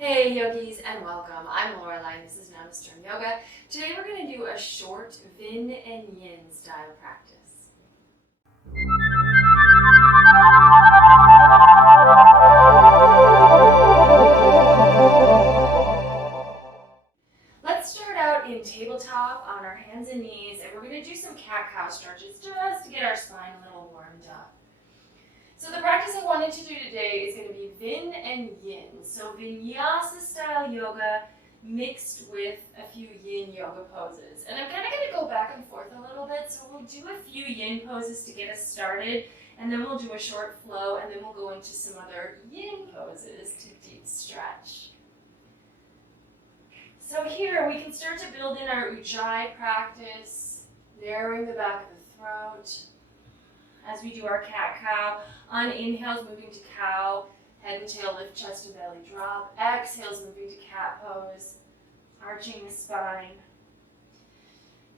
Hey yogis and welcome. I'm Lorelai and this is Namasturm Yoga. Today we're going to do a short Vin and Yin style practice. Let's start out in tabletop on our hands and knees, and we're going to do some cat-cow stretches just to get our spine a little warmed up. So the practice I wanted to do today is going to be Vin and Yin. So Vinyasa style yoga mixed with a few Yin yoga poses. And I'm kind of going to go back and forth a little bit. So we'll do a few Yin poses to get us started, and then we'll do a short flow, and then we'll go into some other Yin poses to deep stretch. So here we can start to build in our Ujjayi practice, narrowing the back of the throat. As we do our cat-cow, on inhales moving to cow, head and tail lift, chest and belly drop. Exhales moving to cat pose, arching the spine.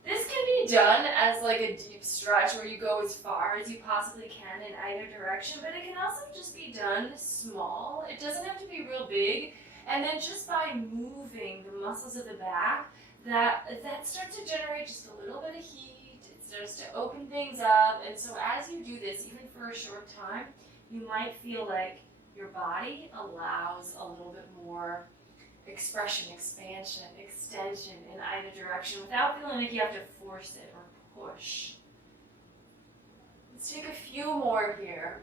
This can be done as like a deep stretch where you go as far as you possibly can in either direction, but it can also just be done small. It doesn't have to be real big. And then just by moving the muscles of the back, that starts to generate just a little bit of heat. It starts to open things up. And so as you do this, even for a short time, you might feel like your body allows a little bit more expression, expansion, extension in either direction without feeling like you have to force it or push. Let's take a few more here.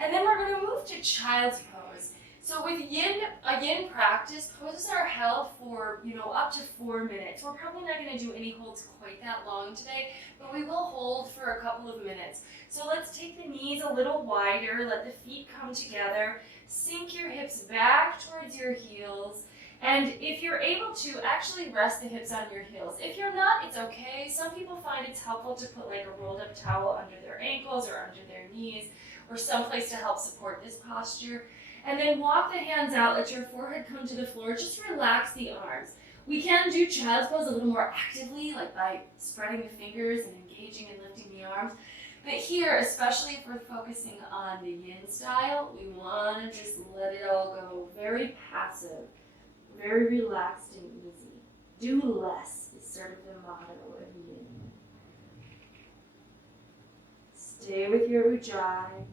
And then we're going to move to child's pose. So with a yin practice, poses are held for, up to 4 minutes. We're probably not going to do any holds quite that long today, but we will hold for a couple of minutes. So let's take the knees a little wider, let the feet come together, sink your hips back towards your heels, and if you're able to, actually rest the hips on your heels. If you're not, it's okay. Some people find it's helpful to put like a rolled up towel under their ankles or under their knees, or someplace to help support this posture. And then walk the hands out, let your forehead come to the floor, just relax the arms. We can do child's pose a little more actively, like by spreading the fingers and engaging and lifting the arms. But here, especially if we're focusing on the yin style, we want to just let it all go. Very passive, very relaxed and easy. Do less is sort of the motto of yin. Stay with your Ujjayi.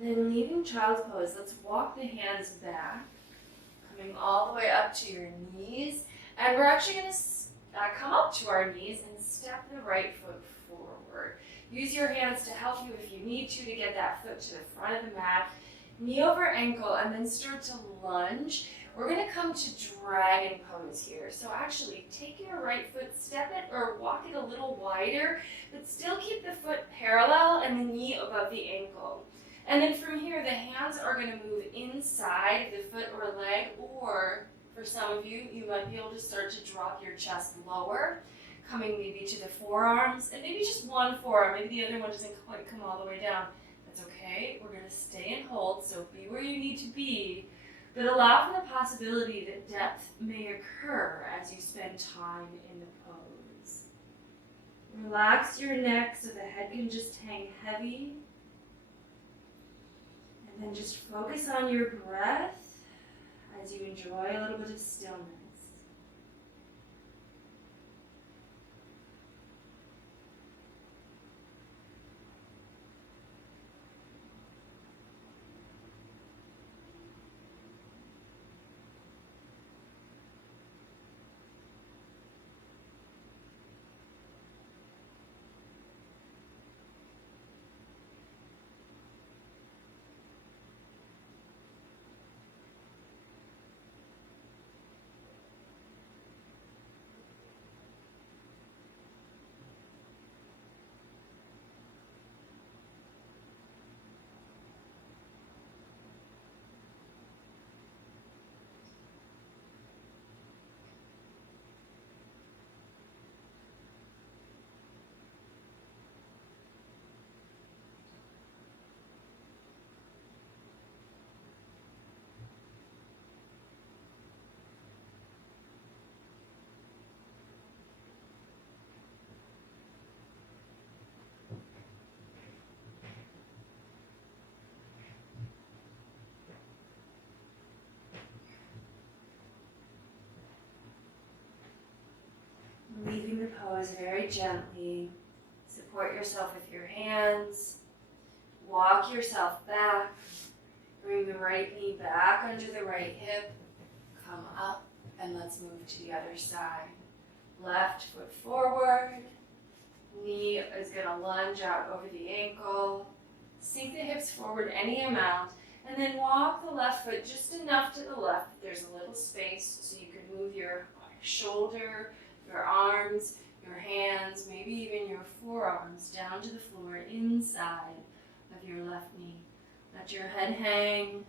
And then leaving child's pose, let's walk the hands back, coming all the way up to your knees. And we're actually going to come up to our knees and step the right foot forward. Use your hands to help you if you need to get that foot to the front of the mat. Knee over ankle, and then start to lunge. We're going to come to dragon pose here. So actually take your right foot, step it or walk it a little wider, but still keep the foot parallel and the knee above the ankle. And then from here, the hands are going to move inside the foot or leg, or for some of you, you might be able to start to drop your chest lower, coming maybe to the forearms, and maybe just one forearm. Maybe the other one doesn't quite come all the way down. That's okay. We're going to stay and hold, so be where you need to be, but allow for the possibility that depth may occur as you spend time in the pose. Relax your neck so the head can just hang heavy. And then just focus on your breath as you enjoy a little bit of stillness. toes very gently. Support yourself with your hands. Walk yourself back. Bring the right knee back under the right hip. Come up and let's move to the other side. Left foot forward. Knee is going to lunge out over the ankle. Sink the hips forward any amount. And then walk the left foot just enough to the left that there's a little space so you can move your shoulder, your arms, your hands, maybe even your forearms down to the floor inside of your left knee. Let your head hang.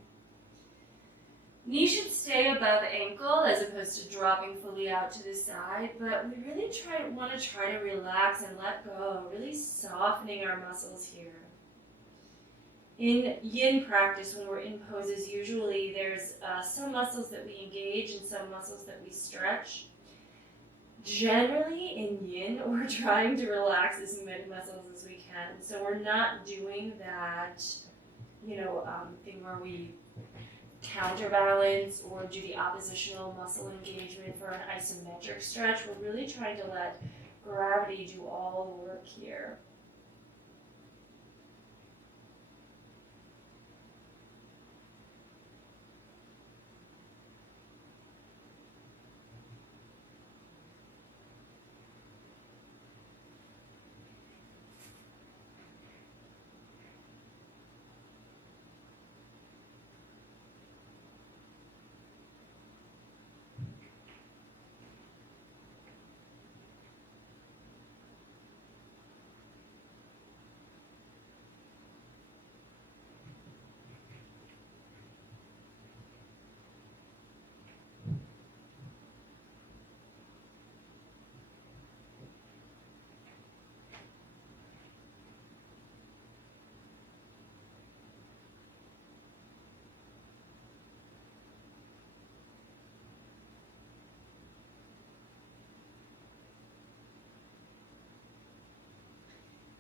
Knee should stay above ankle as opposed to dropping fully out to the side, but we really want to try to relax and let go, really softening our muscles here. In yin practice, when we're in poses, usually there's some muscles that we engage and some muscles that we stretch. Generally, in yin, we're trying to relax as many muscles as we can. So we're not doing that, thing where we counterbalance or do the oppositional muscle engagement for an isometric stretch. We're really trying to let gravity do all the work here.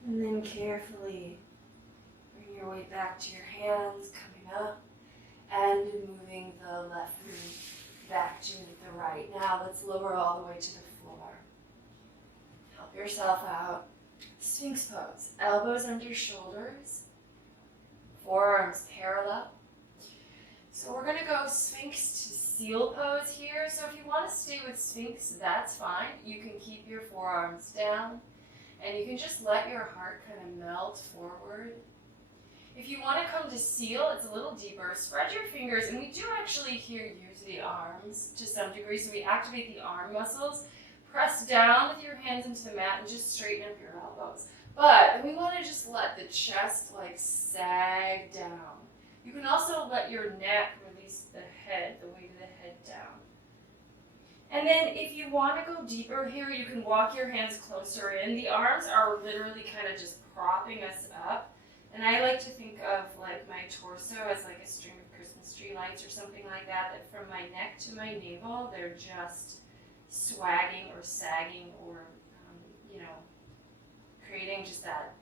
And then carefully bring your weight back to your hands, coming up, and moving the left knee back to the right. Now let's lower all the way to the floor. Help yourself out. Sphinx pose. Elbows under shoulders. Forearms parallel. So we're going to go Sphinx to seal pose here. So if you want to stay with Sphinx, that's fine. You can keep your forearms down. And you can just let your heart kind of melt forward. If you want to come to seal, it's a little deeper. Spread your fingers, and we do actually here use the arms to some degree, so we activate the arm muscles. Press down with your hands into the mat and just straighten up your elbows. But we want to just let the chest sag down. You can also let your neck release the head, the weight of the head down. And then if you want to go deeper here, you can walk your hands closer in. The arms are literally kind of just propping us up. And I like to think of my torso as a string of Christmas tree lights or something like that, that from my neck to my navel, they're just swagging or sagging or, creating just that,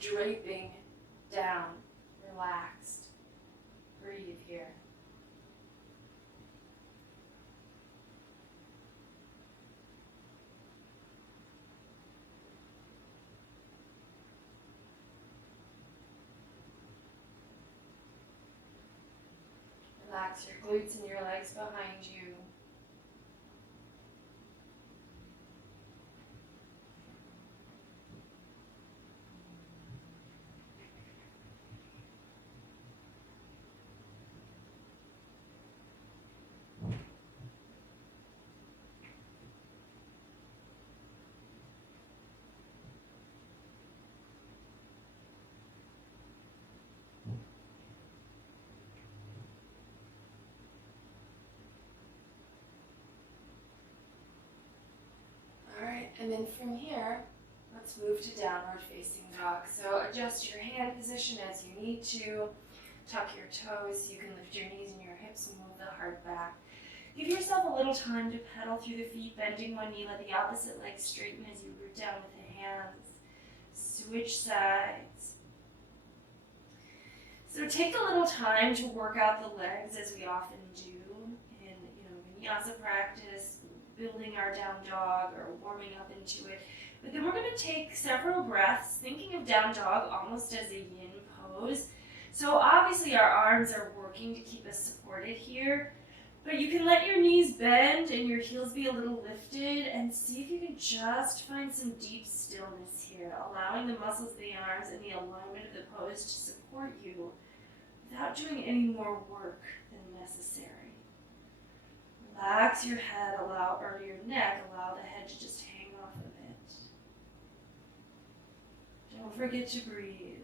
draping down, relaxed. Breathe here. Relax your glutes and your legs behind you. And then from here, let's move to downward facing dog. So adjust your hand position as you need to. Tuck your toes so you can lift your knees and your hips and move the heart back. Give yourself a little time to pedal through the feet, bending one knee, let the opposite leg straighten as you root down with the hands. Switch sides. So take a little time to work out the legs as we often do in Vinyasa practice. building our down dog or warming up into it. But then we're going to take several breaths, thinking of down dog almost as a yin pose. So obviously our arms are working to keep us supported here, but you can let your knees bend and your heels be a little lifted, and see if you can just find some deep stillness here, allowing the muscles of the arms and the alignment of the pose to support you without doing any more work than necessary. Relax your head, or your neck, allow the head to just hang off of it. Don't forget to breathe.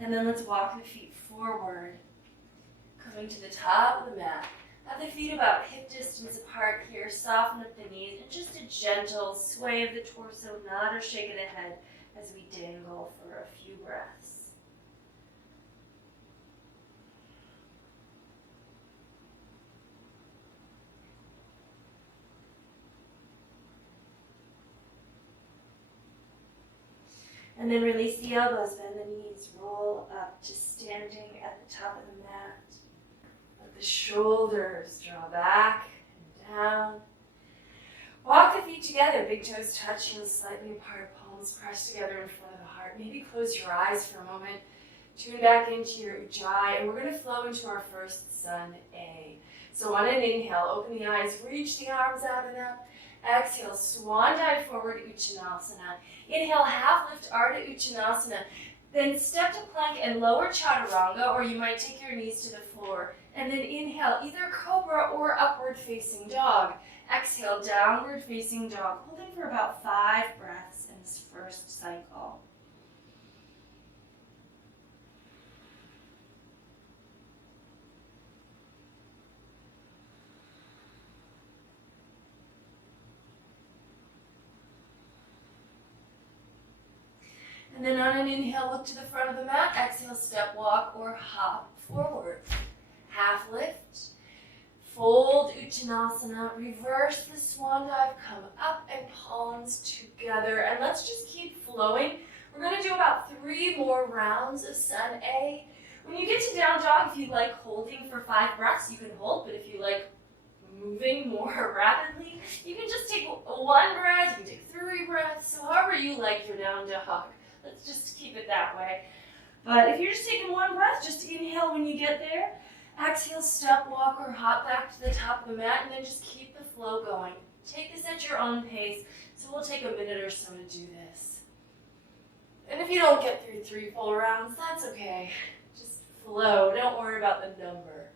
And then let's walk the feet forward, coming to the top of the mat. Have the feet about hip distance apart here, soften up the knees, and just a gentle sway of the torso, nod or shake of the head as we dangle for a few breaths. And then release the elbows, bend the knees, roll up to standing at the top of the mat. Let the shoulders draw back and down. Walk the feet together, big toes touch, heels slightly apart, palms pressed together in front of the heart. Maybe close your eyes for a moment. Tune back into your ujjayi, and we're going to flow into our first sun A. So on an inhale, open the eyes, reach the arms out and up. Exhale, swan dive forward, Uttanasana. Inhale, half lift, Ardha Uttanasana. Then step to plank and lower chaturanga, or you might take your knees to the floor. And then inhale, either cobra or upward facing dog. Exhale, downward facing dog. Holding for about 5 breaths in this first cycle. And then on an inhale, look to the front of the mat. Exhale, step, walk, or hop forward. Half lift. Fold Uttanasana. Reverse the swan dive. Come up and palms together. And let's just keep flowing. We're going to do about 3 more rounds of Sun A. When you get to down dog, if you like holding for 5 breaths, you can hold. But if you like moving more rapidly, you can just take 1 breath. You can take 3 breaths. So however you like your down dog. Let's just keep it that way. But if you're just taking 1 breath, just inhale when you get there. Exhale, step, walk, or hop back to the top of the mat, and then just keep the flow going. Take this at your own pace. So we'll take a minute or so to do this. And if you don't get through 3 full rounds, that's okay. Just flow. Don't worry about the number.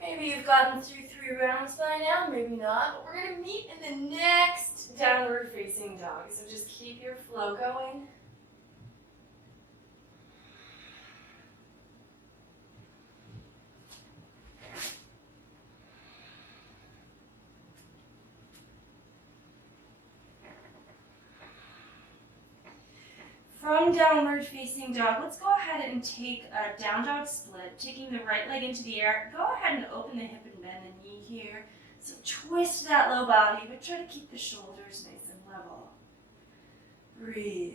Maybe you've gotten through 3 rounds by now, maybe not, but we're going to meet in the next downward facing dog. So just keep your flow going. From downward facing dog, let's go ahead and take a down dog split, taking the right leg into the air. Go ahead and open the hip and bend the knee here. So twist that low body, but try to keep the shoulders nice and level. Breathe.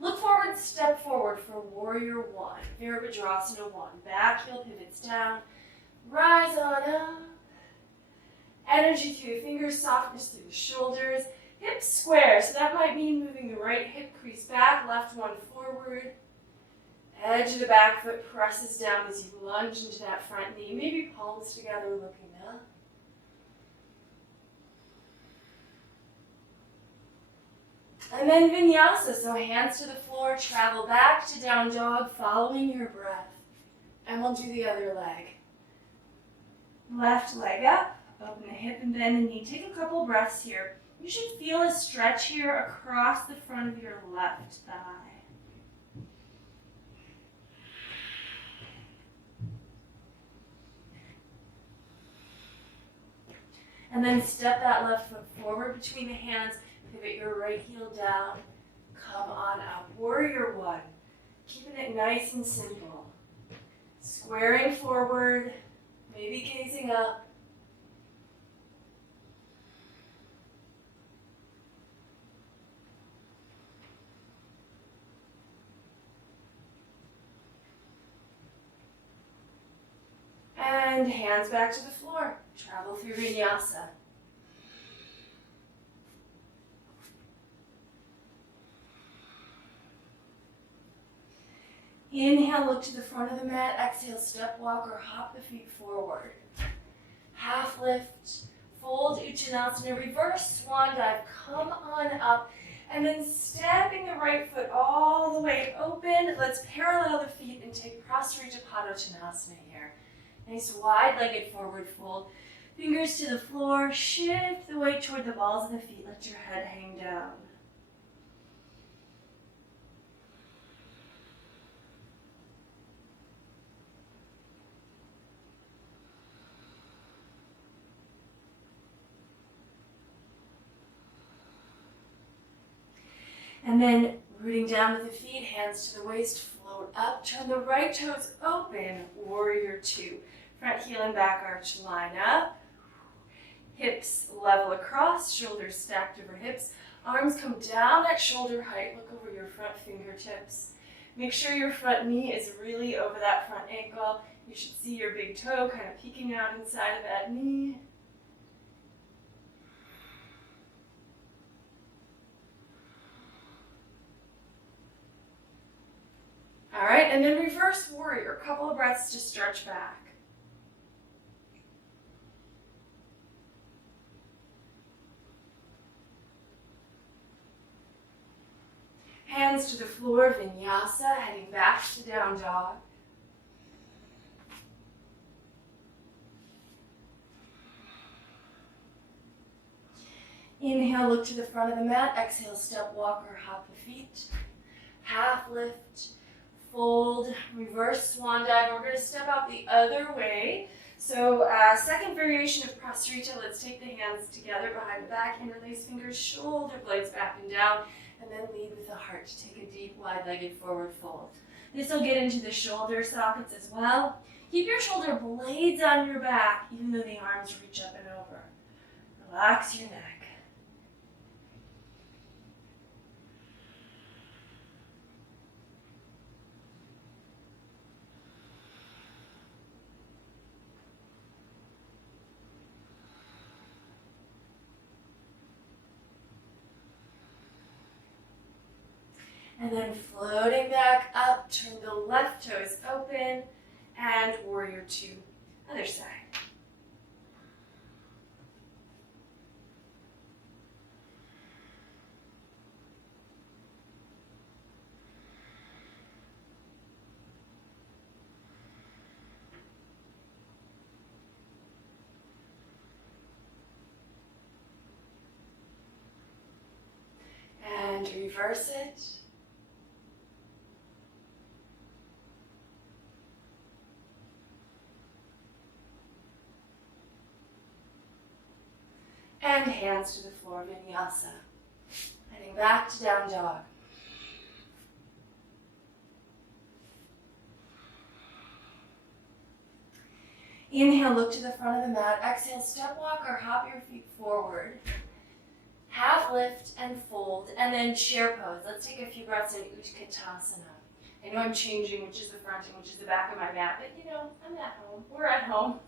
Look forward, step forward for Warrior 1, Virabhadrasana 1. Back heel pivots down, Rise on up. Energy through the fingers, softness through the shoulders. Hips square, so that might mean moving the right hip crease back, left one forward. Edge of the back foot presses down as you lunge into that front knee. Maybe palms together looking up. And then vinyasa, so hands to the floor, travel back to down dog, following your breath. And we'll do the other leg. Left leg up, open the hip and bend the knee. Take a couple breaths here. You should feel a stretch here across the front of your left thigh. And then step that left foot forward between the hands, pivot your right heel down, come on up. Warrior one, keeping it nice and simple. Squaring forward, maybe gazing up. And hands back to the floor. Travel through vinyasa. Inhale, look to the front of the mat. Exhale, step, walk, or hop the feet forward. Half lift, fold Uttanasana, reverse swan dive, come on up, and then stepping the right foot all the way open. Let's parallel the feet and take Prasarita Padottanasana here. Nice wide-legged forward fold. Fingers to the floor, shift the weight toward the balls of the feet, let your head hang down. And then rooting down with the feet, hands to the waist, float up, turn the right toes open, warrior two. Front heel and back arch line up. Hips level across, shoulders stacked over hips. Arms come down at shoulder height, look over your front fingertips. Make sure your front knee is really over that front ankle. You should see your big toe kind of peeking out inside of that knee. All right, and then reverse warrior. A couple of breaths to stretch back. Hands to the floor, vinyasa, heading back to down dog. Inhale, look to the front of the mat. Exhale, step, walk, or hop the feet. Half lift, fold, reverse swan dive. We're going to step out the other way. So second variation of Prasarita, let's take the hands together behind the back, interlace fingers, shoulder blades back and down, and then lead with the heart to take a deep, wide-legged forward fold. This will get into the shoulder sockets as well. Keep your shoulder blades on your back, even though the arms reach up and over. Relax your neck. And then floating back up, turn the left toes open, and warrior two, other side. And reverse it. And hands to the floor, vinyasa. Heading back to down dog. Inhale, look to the front of the mat. Exhale, step, walk, or hop your feet forward. Half lift and fold, and then chair pose. Let's take a few breaths in Utkatasana. I know I'm changing which is the front and which is the back of my mat, but you know, I'm at home. We're at home.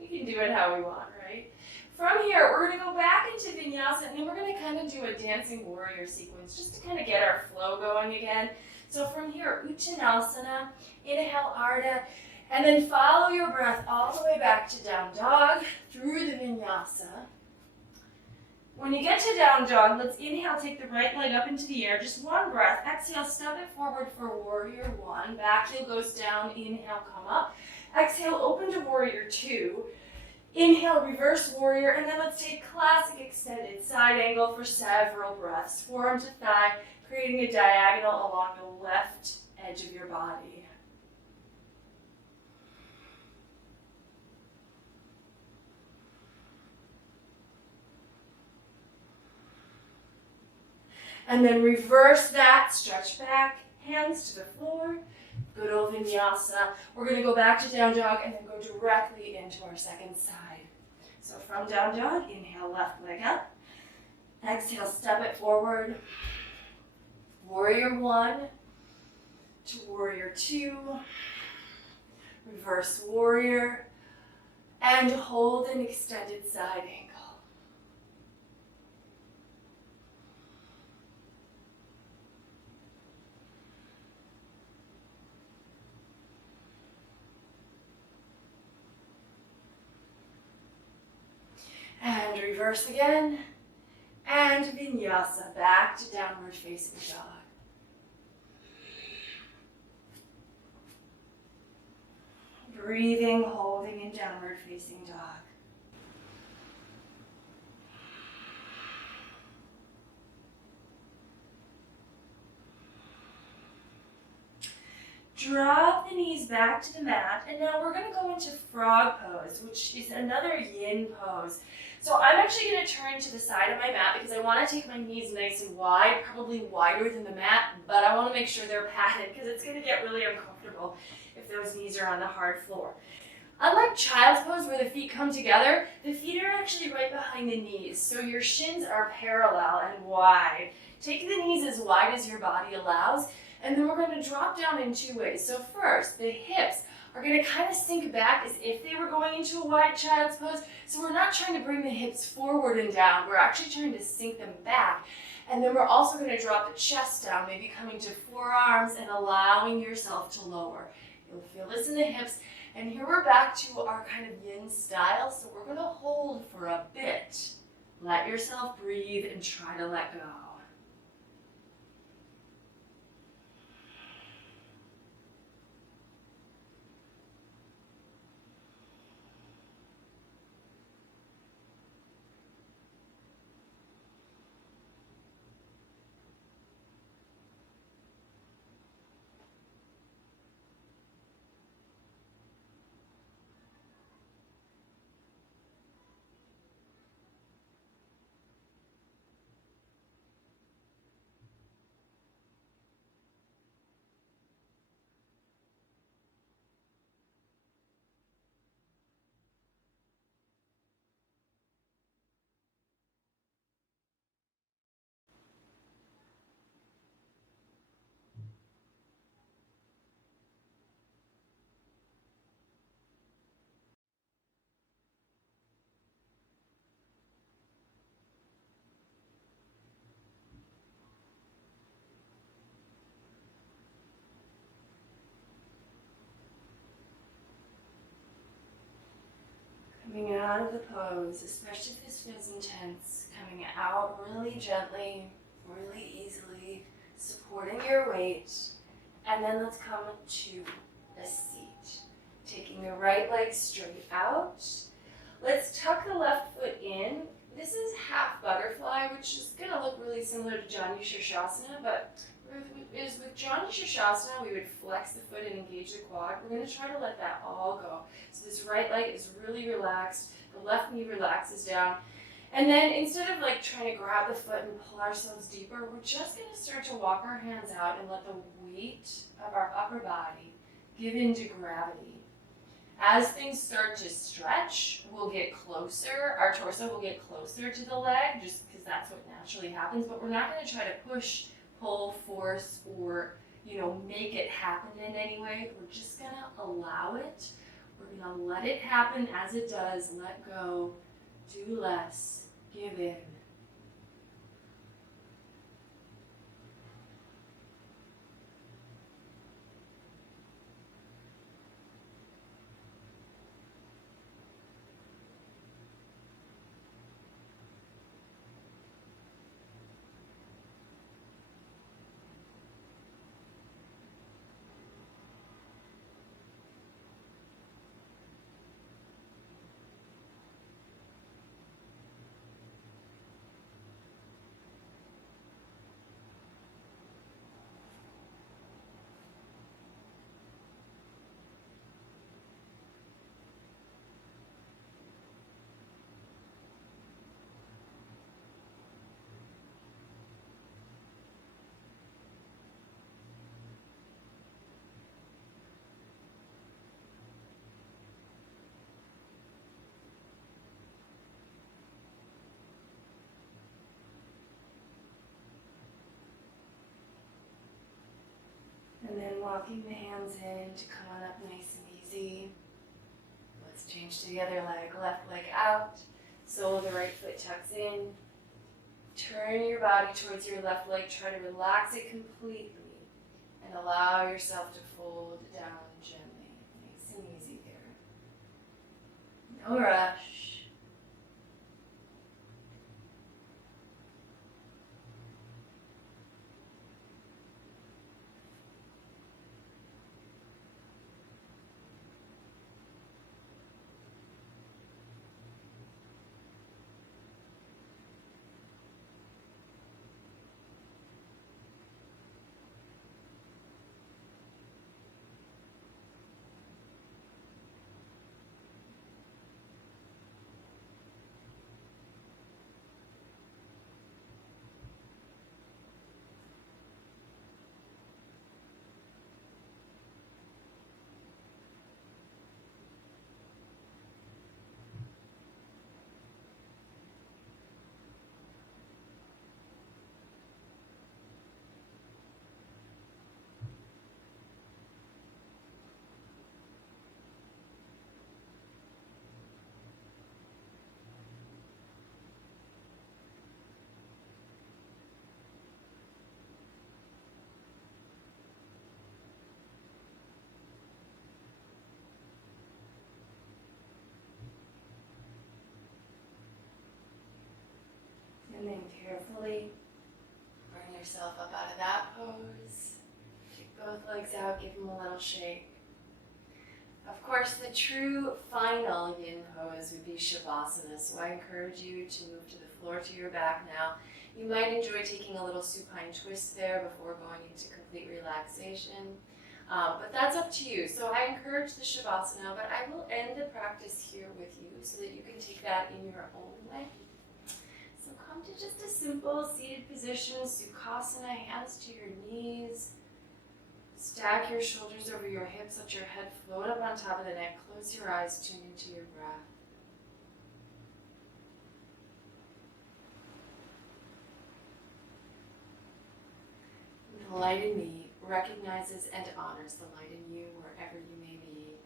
We can do it how we want, right? From here, we're going to go back into Vinyasa, and then we're going to kind of do a dancing warrior sequence just to kind of get our flow going again. So from here, Uttanasana, inhale Ardha, and then follow your breath all the way back to down dog through the Vinyasa. When you get to down dog, let's inhale, take the right leg up into the air, just one breath. Exhale, step it forward for warrior one. Back heel goes down, inhale, come up. Exhale, open to warrior two. Inhale, reverse warrior, and then let's take classic extended side angle for several breaths. Forearm to thigh, creating a diagonal along the left edge of your body. And then reverse that, stretch back, hands to the floor. Good old Vinyasa. We're going to go back to down dog and then go directly into our second side. So from down dog, inhale, left leg up. Exhale, step it forward. Warrior one to warrior two. Reverse warrior. And hold an extended side angle. And reverse again, and Vinyasa, back to downward facing dog. Breathing, holding in downward facing dog. Drop the knees back to the mat, and now we're going to go into frog pose, which is another yin pose. So I'm actually going to turn to the side of my mat because I want to take my knees nice and wide, probably wider than the mat, but I want to make sure they're padded because it's going to get really uncomfortable if those knees are on the hard floor. Unlike child's pose where the feet come together, the feet are actually right behind the knees, so your shins are parallel and wide. Take the knees as wide as your body allows, and then we're going to drop down in two ways. So first, the hips are going to kind of sink back as if they were going into a wide child's pose. So we're not trying to bring the hips forward and down. We're actually trying to sink them back. And then we're also going to drop the chest down, maybe coming to forearms and allowing yourself to lower. You'll feel this in the hips. And here we're back to our kind of yin style. So we're going to hold for a bit. Let yourself breathe and try to let go. Coming out of the pose, especially if this feels intense, coming out really gently, really easily, supporting your weight, and then let's come to a seat. Taking the right leg straight out. Let's tuck the left foot in. This is half butterfly, which is going to look really similar to Janu Shirshasana, but with Janu Shirshasana, we would flex the foot and engage the quad. We're going to try to let that all go. So this right leg is really relaxed. The left knee relaxes down. And then instead of like trying to grab the foot and pull ourselves deeper, we're just going to start to walk our hands out and let the weight of our upper body give into gravity. As things start to stretch, we'll get closer. Our torso will get closer to the leg just because that's what naturally happens. But we're not going to try to push, pull, force, or make it happen in any way. We're just gonna allow it. We're gonna let it happen as it does. Let go, do less, give in. And then walking the hands in to come on up nice and easy. Let's change to the other leg. Left leg out. Sole of the right foot tucks in. Turn your body towards your left leg. Try to relax it completely. And allow yourself to fold down gently. Nice and easy there. No rush. And then carefully bring yourself up out of that pose. Take both legs out, give them a little shake. Of course, the true final yin pose would be Shavasana, so I encourage you to move to the floor to your back now. You might enjoy taking a little supine twist there before going into complete relaxation, but that's up to you. So I encourage the Shavasana, but I will end the practice here with you so that you can take that in your own way. So come to just a simple seated position, Sukhasana, hands to your knees. Stack your shoulders over your hips, let your head float up on top of the neck. Close your eyes, tune into your breath. The light in me recognizes and honors the light in you wherever you may be.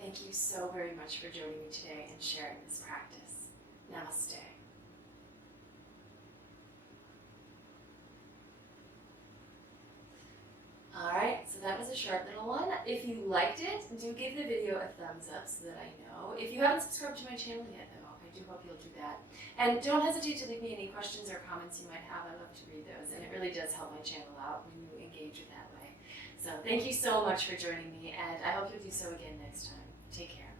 Thank you so very much for joining me today and sharing this practice. Namaste. Alright, so that was a short little one. If you liked it, do give the video a thumbs up so that I know. If you haven't subscribed to my channel yet, though, I do hope you'll do that. And don't hesitate to leave me any questions or comments you might have. I love to read those, and it really does help my channel out when you engage with that way. So thank you so much for joining me, and I hope you'll do so again next time. Take care.